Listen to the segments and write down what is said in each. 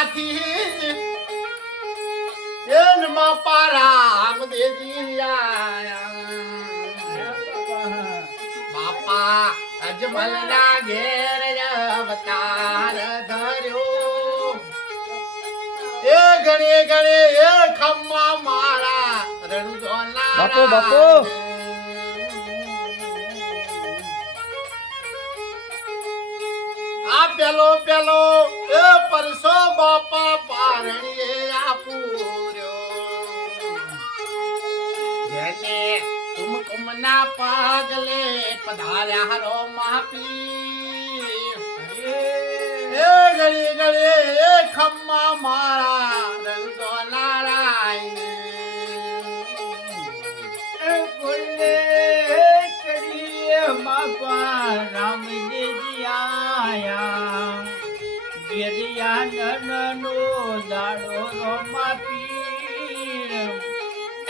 માથી એનમાં પારામ બાપા અજમલ ના ઘેર અવતાર ધર્યો. એ ગણે ગણે એ ખમ્મા મારા રણજો બાપુ, બાપુ. આ પેલો પેલો પરસો બાપા પારણીએ આપુર્યો. જેને તુમ કુમના પાગલે પધાર્યા હરો માપી એ ગળી ગળી એ ખમ્મા મારા રંગો નારાયણ બોલે ચડીએ બાપા રામદેજી આયા. ગિરિયા નનનો દાડો રોમા પીર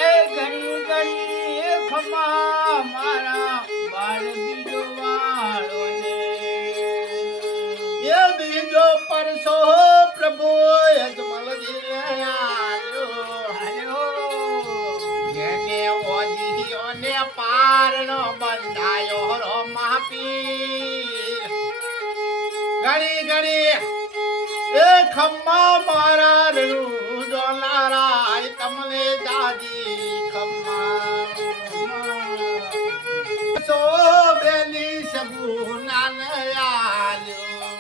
એ ઘણી ઘણી ખમા મારા બાળ બીજો વાળો ને એ બીજો પરસો પ્રભુ યજમલ ઓજીઓને પારણો બંધાયો રો માપી ઘણી ઘણી એ ખમ્મા મારા રણુ ડોલારાય તમને દાદી ખમ્મા. સો બેલી સગુના નયાલ્યો,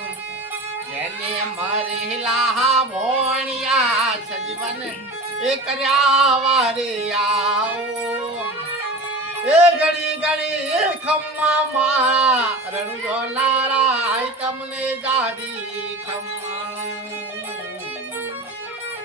જેને મરેલા ભોણિયા સજીવન એ કર્યા વારે આવો. એ ઘડી ઘડી ખમ્મા મારા રણુજો લારાય તમને દાદી